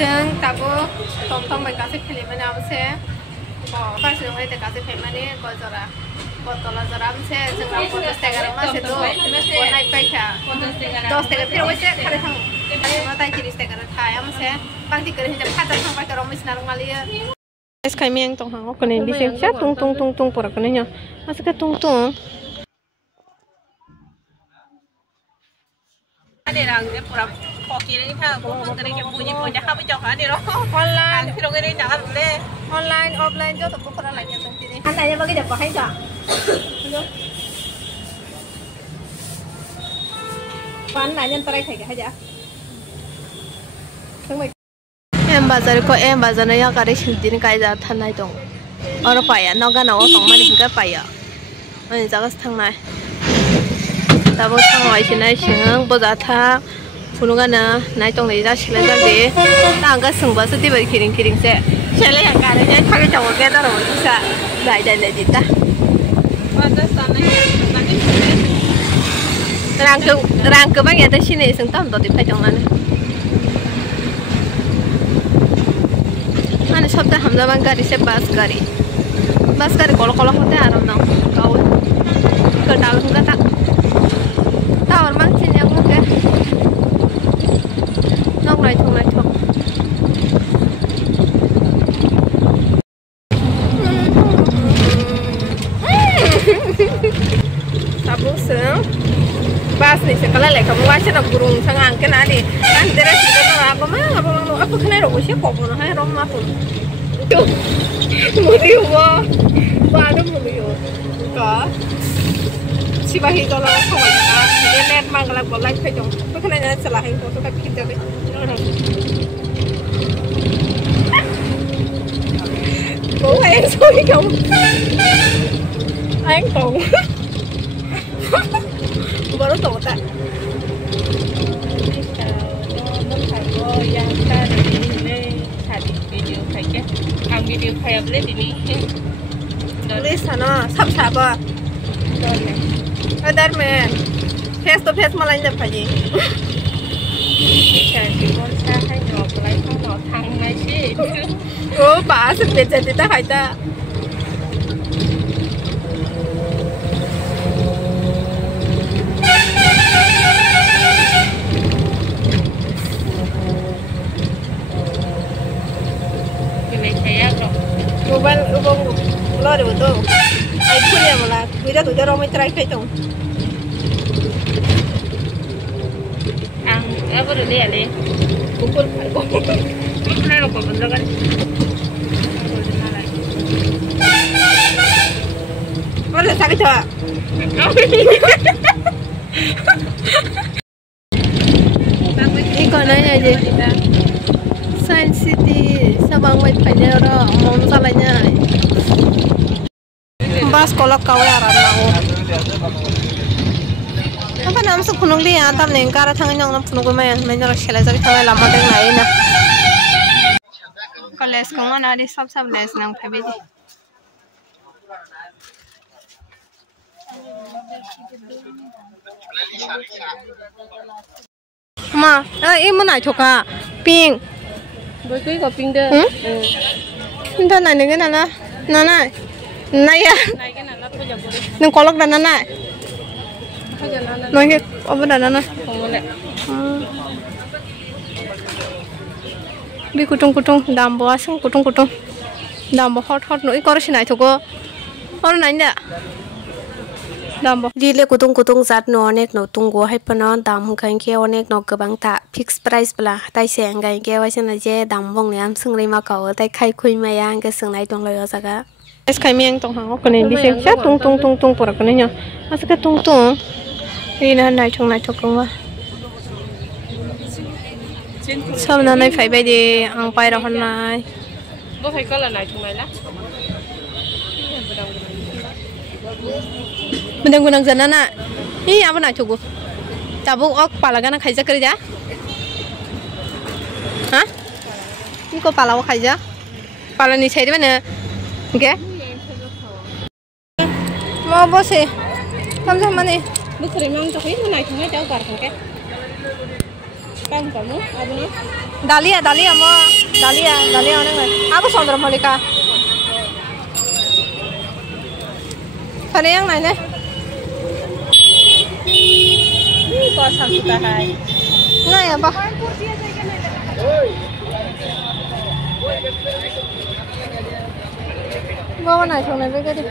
जों दाबो tom bye गासे फिलिमनि आमसे पास जों हाय गासे फेमानि गजरा बतला जरा आमसे जों 50 टाका मासे तो बनाय पाइखा 10 टाका फिर वैसे खाले थां मा ताइ 30 टाका थाय आमसे बांति करे हिजा फाजा थां बाय कर मिसना रंगालिया es kaimeng tong hang ko ne di se cha tung por ko ne nya asaka tung Ada orang dia pura koki ni kan, kalau kita ni bunyi punya kami jauh kan ni loh. Online, kita ni jangan boleh. Online, offline jauh tak pernah lagi yang sini. Anda yang bagi dapat hay tak? Pan lain yang terai kaya aja. Em bazar ni yang kari sendiri kaya jauh tanah itu. Orang payah, naga naga tong mana hingga payah. Mana jaga setengah. Tapi tangwai sini siang bozata punugana naik tong lagi dah sila jadi tangga sungguh sedih bagi kiring se sila yang kaya jadi kaya jauh kita orang bisa belajar lagi dah. Rangka bang ada sini sengtam tu di pajang mana. Mana sabda hamzah bang gari se bas gari kalau hote aram nang kau kedal enggak tak. Tawar mang sini yang muka, nok lai thong. Tabu seng, bas ni sekolah lek kamu wajib nak burung sangang kena ni. Kan deres kita apa mang apa kena robo sih kok mana hai rom apa? Tuh, muriu wah, baru muriu, kah? Sibahi kalau kau ada, dia net manggalah boleh kejong. Bukan hanya salah yang foto tapi kita ni. Kau yang sorry kau, yang tahu. Baru tahu tak? Yang tadi ni tadi video kayak, ang video kayak boleh ini. Boleh sana, siapa? Ada men, face to face malah jadi aja. Jadi wansa hay nyok lagi kalau thang lagi sih. Oh, bahas beda kita kaya. Ini saya kok. Ubang lo deh betul. Ay punya malah, kita tu jarang main try kaitung. Ang apa tu dia ni? Kumpul. Mana nak kumpul kan? Mana sakit tak? Ikon aja je. Science City, sabang main banyak orang, mau salahnya. Bas kolak kau ya rana. Apa nama sepunung dia? Tam nengkar tangan yang nam punung kau main orang selesai jadi tangan lama dengan lain na. Kalau les kau mana ada sab les nang pebiji. Ma, ini mana coba pink. Betul kau pink deh. Entah nanya ke nana. Naya. Nung kolok dan nana. Nunggu apa dan nana? Bi kutung dambo asing kutung dambo hot nui korus nai thoko. Orang nanya. Dambo. Dile kutung zat no onek no tunggu hai penon dam kan ke onek no kebang tak fix price bela. Tai siang kan ke wajan aja dambong ni am sengri makau. Tai kai kui mayang ke sengai tong loyo saga. Es kaimeng tong hang ko ne di se cha tung por ko ne nya asaka tung ri na nai thong ko sam na nai phai bai de ang pai ra hon nai bo phai ko la nai thong nai la bedang gunang jana na hi apa nai thogu tabu ok pala gana khaija kari ja ha ni ko pala khaija pala ni chai de bana okay mau bos sih, kamu sama nih. Bukan memang tapi mana itu nggak jauh kan? Kan kamu, aduh nih. Dahlia mau, Dahlia orang lain. Aku Chandramalika. Ada yang lain deh. Ini kok sampai kahai. Nggak ya, Pak? Bawa naik sana deh, jadi.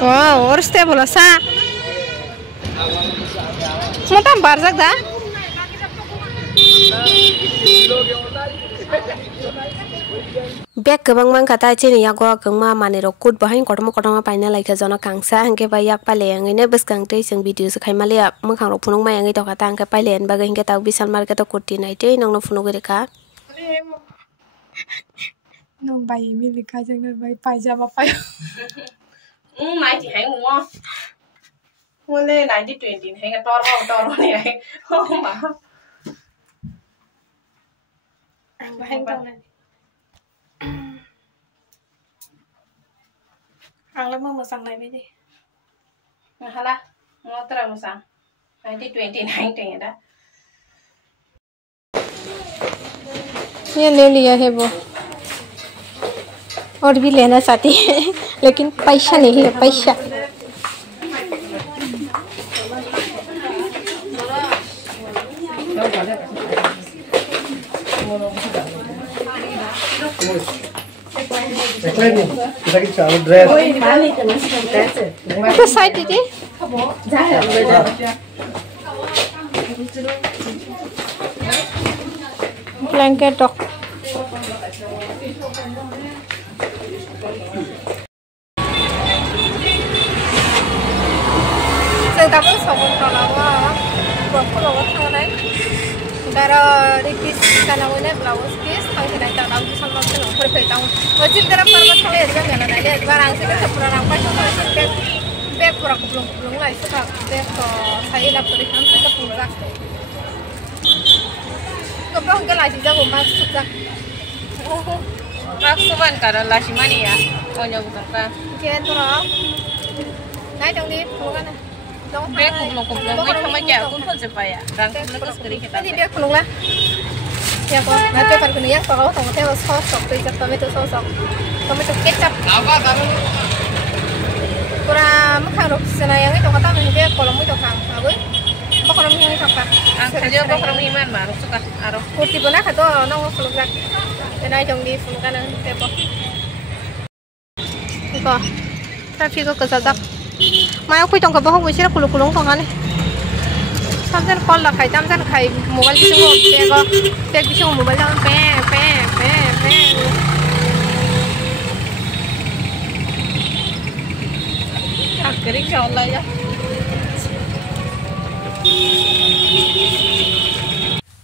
Wow, harus teh bola sa. Mau tambah sak dah? Bek kebang mang kata cini ya gua kengma mane rokut bahain kodam paina laika zona kangsa hangke bayak pale yang ini bes kang teh sing video sekai malia mengkang rok punung mayang itu kata hangke pale en bagai hingke tahu bisa mar kata kurti naite nong no punung gereka. Nong bayi milik aja nong bayi pajama pay. Nai chỉ hay ngủ không? Mua lên này đi tuyển tiền hay cái to này không mà. Anh có hành động này. Ang lang mo sang live đi. Hala, mo tara mo sang. 2029 tingin dah. ये ले लिया है वो और भी लेना चाहती है लेकिन पैसा नहीं है पैसा itu side ini blanket dok tapi sabun kalau kurokvlog thang này gara ripis kana wene blouse piece thang này ta daun san ma thang ऊपर पे ताऊ वजिन तरफ पर मत थले एरिया में ना ले barang से के पूरा रंग पास तो bag पूरा कुपलुंग लाई सका bag तो सही ला पूरी हम से का पूरा कपड़ा के लाई जा को मास्क सुका mask suban kara ला सिमानी या कोन्यो कुता के तो रो नाइ तंग दी पूरा ना bag kuplung wait sama kya kun pun supaya rang lepas keri kita ini dia kulung lah ya kok nanti kan kuning ya kalau tong teh sosok tuh jatuh tomato sosok tomato kecap kurang makan rok senayang itu kata mungkin kalau mau tukang apa kalau mau yang tukang kerja kalau mau iman baru suka arok kurti benar kata nong kulung lagi dan aja jong di kulung kanan tepo itu tapi kok kesadak mai aku tong ka bahong wisi ra kulung tong ane sampai call la khai tam san khai mobile bi sungo pe bi sungo mobile jang pe akhirnya kya Allah ya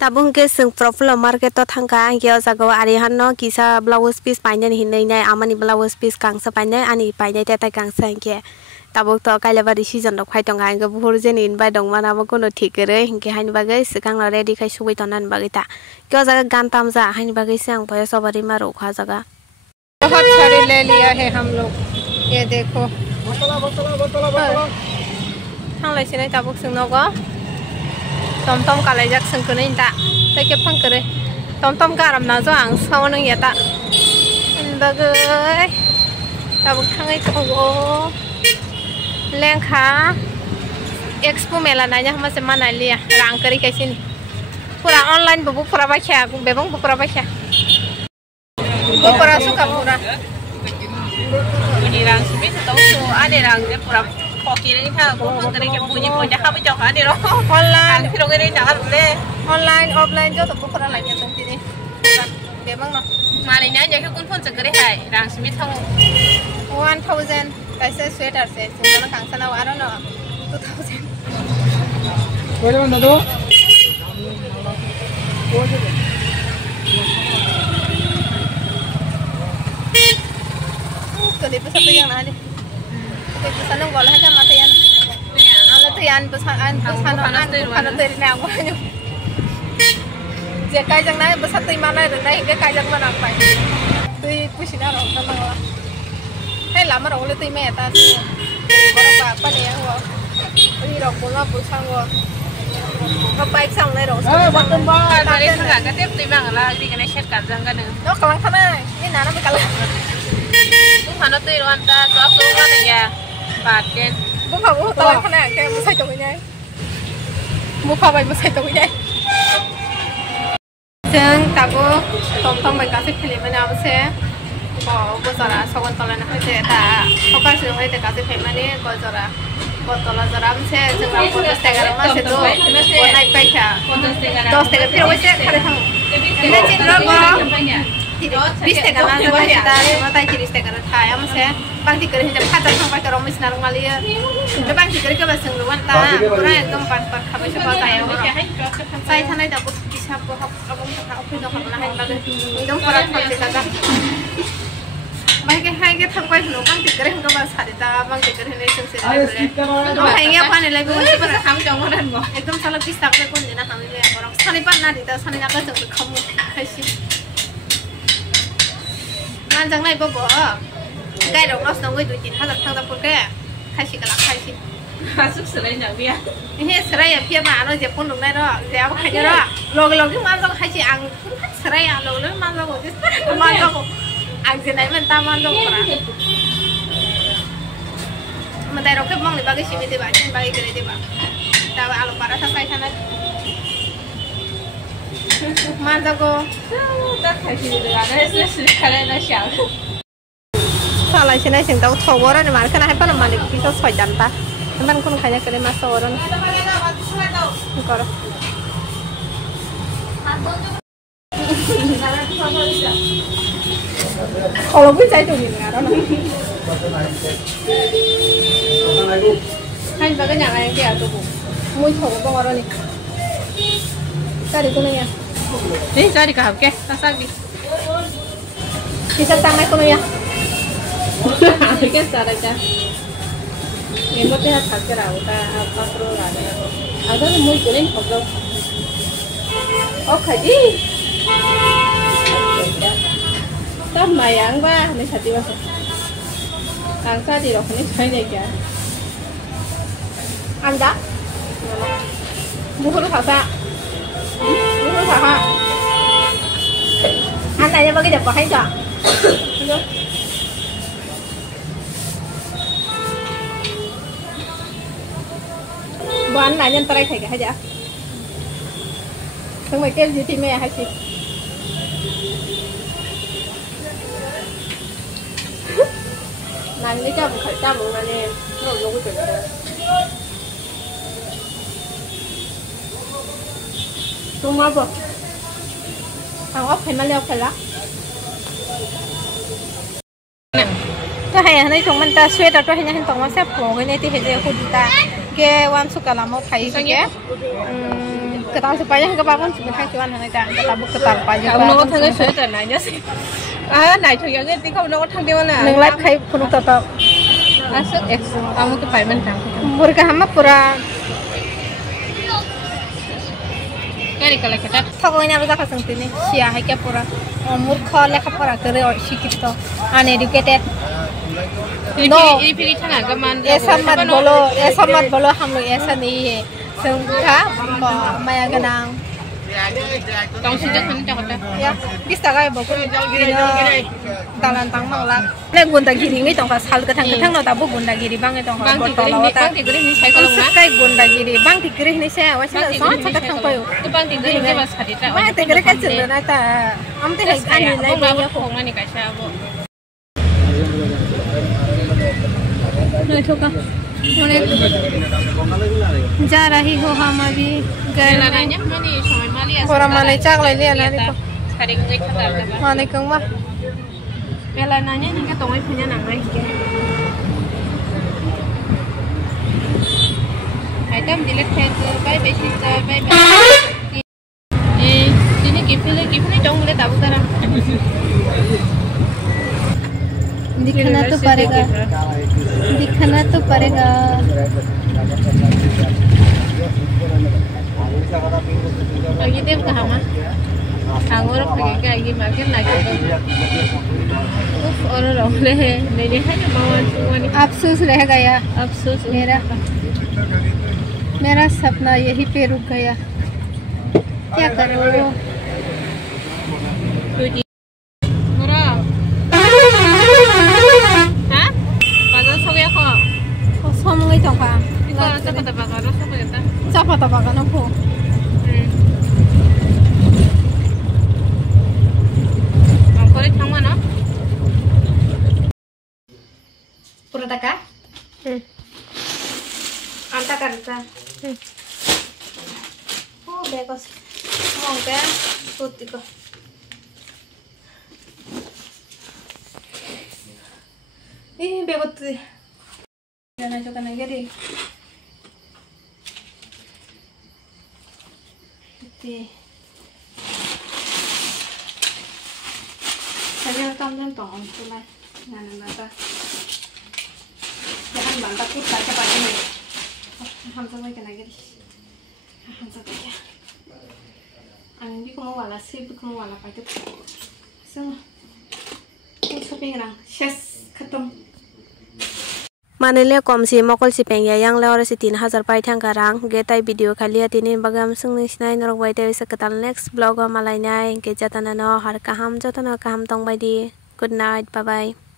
tabung ke sing profile market to thangka angkeo jagawa ari hanno kisa blouse piece painai hinai nai amani blouse piece kangsa painai ani painai te tai kangsa angke tabuk to kaila bari season dok khai tonga angke buhur jen in bai dong mana ba kono thik re hinke hain bagai sikang la ready khai subai tonan bagai ta kyo jaga gan tam ja hain bagai sang boya sobari ma ro kha jaga बहुत सारे ले लिया है हम लोग ये देखो thang lai sinai tabuk sing no go tom kalai jak sing kene ta ta ke phang kare tom garam na zo ang saw nang ya ta bagai tabuk thangai to go lengkha expo mela na nya ma se mana liya rang kari kai sin pura online bu pura ba kya bebong bu pura ba kya bu pura suka pura bunyi rang simi tahu so ane rang je pura koki ni tha ko kare ke bunyi punya ha ba jok ane ro online phiro kare jangan le online offline jo to bu pura la nya tong ti ni bebong no mari nya je kun phon se kare hai rang simi thong 1000 कैसे sweater से सुंदर कांसा ना वारो ना 2000 बोले बंदा दो तो दे pesat yang na deh pesan nong gol ha ma tayan ana tayan pesan ana teri na ko nyu je kai jang na pesat tai mana na ke kai jang mana pai tui pusina ro na mangla hay lama rồi lấy tay mẹ ta có đâu bà này không đi đâu cũng là buổi sáng rồi có bike xong này rồi bắt tôm bò đây thằng cả cái tiếp tìm bằng là đi cái này xét cản răng cái nữa nó còn lắm này cái nào nó mới cắn đúng là nó tươi luôn ta có cứ nó này nhà bạt trên bố phao bố tao cái này cái mới xây tụng cái này bố phao vậy mới xây tụng cái nàyซึ่งตาก็ต้องไปการศึกษาเรียนเอาเสียก็จะระสอนตอนนั้นให้เสียแต่เขาการศึกษาให้แต่การศึกษามันนี่ก็จะระก็ตอนละจะระมันเสียซึ่งเราคนจะแต่งกันมาเสียตัวคนไหนไปแค่ตัวแต่งพี่เราไม่เสียใครทั้งไม่จริงแล้วก็bisแต่กันนะจะไม่ได้มาแต่ที่แต่กันท้ายมันเสียบางทีก็เห็นจะพลาดทั้งไปก็เราไม่สนารมาเลยแล้วบางทีก็ก็แบบซึ่งรู้ว่าตาคนนั้นก็ปัดขับไปช่วยใจเอาใจท่านได้แต่บุกิชาบุเขาเอาบุเขาเอาไปนอนขับมาให้บ้างมีต้องปรับความจิตใจบางทีให้ก็ทำไปหนูบางทีก็เห็นก็มาสาดิตาบางทีก็เห็นในซึ่งเสียเลยเราให้เงี้ยพันอะไรก็ไม่เป็นทำจังหวะนั้นบ่เอ็ดมสลับพิสตักไปคนเดียวนะทำเลยบ่เราสันนิปันนาดิตาสันนิษฐานก็จึงขโมยให้สิมันจังไรบ่บ่ใกล้ดอกเราสนองไว้ดูจิตถ้าจะทางตะปุ่นแก่ใครสิกระลักใครสิsức sửa lênอย่างเดียวเฮ้ยสระยาเพียมาเราจะปุ่นลงได้ด้วยเดี๋ยวใครจะรอเราที่มันต้องใครสิอังสระยาเราเลยมันเราก็จะมันเราอังจะไหนมันตามมันเราปะมันแต่เราแค่มองในบางสิ่งไม่ได้บ้างในบางสิ่งได้บ้างแต่ว่าเราParathaใส่ขนาดมันเราก็ตัดใครสิเดือดได้ซื้อใครได้เสียถ้าอะไรเช่นนั้นสิ่งต้องโทรว่าเราในมันขนาดให้ป้าเรามาเด็กที่ต้องสวยจันตามันคนใครจะเกิดมาโซ่แล้วนี่ก็kalau gue cai tuh gini kan? Hai bagai yang lain kayak tuh bu, mau coba bang orang nih. Cari tuh nih ya. Nih cari kahap ke, tasak di. Bisa tangan kono ya. Ke cara aja. Yang gue lihat hasil kita apa perlu ada. Ada mau jalan kokborok. Oke di. Tao mày ăn ba, này sao đi bao giờ? Ăn sao đi rồi, này chơi này kìa. Ăn đã. Mua không được sao? Mua không được hả? Ăn này bao cái đẹp quá hay chưa? Bố ăn này nhân tay thầy cái hay chưa? Không phải kêu gì thì mẹ hay gì? Này cái khởi cha bụng này nè, nó luôn cái chuyện đó. Đúng không bố? Thằng ốc phải mà leo phải lắm. Cái này này chúng mình ta xuyên ra cho hình như chúng mình sẽ phổ cái này thì hình như khu ta cái quan súc cả là một thầy cái tao sẽ phải cái ba con chúng mình hay chọn này ta cái tao buộc cái tao phải cái nó thằng cái xuyên này nhá xí này chúng cái tí không nó thằng kia là neng live khay phun tao asuk X kamu tuh payment kan burka hama pura kali kalau kita thao ini apa tak sengti ni sia hai kya pura murkha lekha pura kare or shikito uneducated no ini pilih tengah keman ऐसा मत बोलो हम लोग ऐसा नहीं है संख्या माया गनांग tong sih jangan cakap ya bisa kaya bagus talan tang malak nek gunda giri ngi tong kas hal ketang no tabu gunda giri bang tong bang tigre ni saya kalau nggak kai gunda giri bang tigre ni saya wajib sama cakap tang payu itu bang tigre ni mas hadita bang tigre kan cendera ta am teh ani lai bawa pohon ni kasih aku नो ठोका जा रही हो हम अभी गए orang mana cak lagi ya nanti kok mana keng mah belananya juga tongoi punya nangai item dilek ke bye sini kipile dong boleh tahu sekarang दिखना तो पड़ेगा lagi deh kah mah anggur pergi ke lagi makin lagi orang leh hanya mau semua nih अफसोस रहेगा यार अफसोस मेरा मेरा सपना यही पे रुक गया, क्या करो। Paratha ka? Anta karta. Oh, bagus. Mau ke kurti ko. Bagus tuh. Jangan coba lagi deh. Kurti. Saya kamu tong tulai. Nana nata. Jangan bantah pun baca baca nih. Hamzah mau kena gini. Hamzah baca. Ani kamu wala sih, kamu wala pakai tuh. Semua. Ini shopping orang. Shes ketemu. Manile kom si mokol si pengya yang lewat si 3000 pai thang karang getai video kali atini bagam sung ni sinai norok bai te seketal next blog malai nai ke jatana no har kaham jatana kaham tong bai di. Good night, bye bye.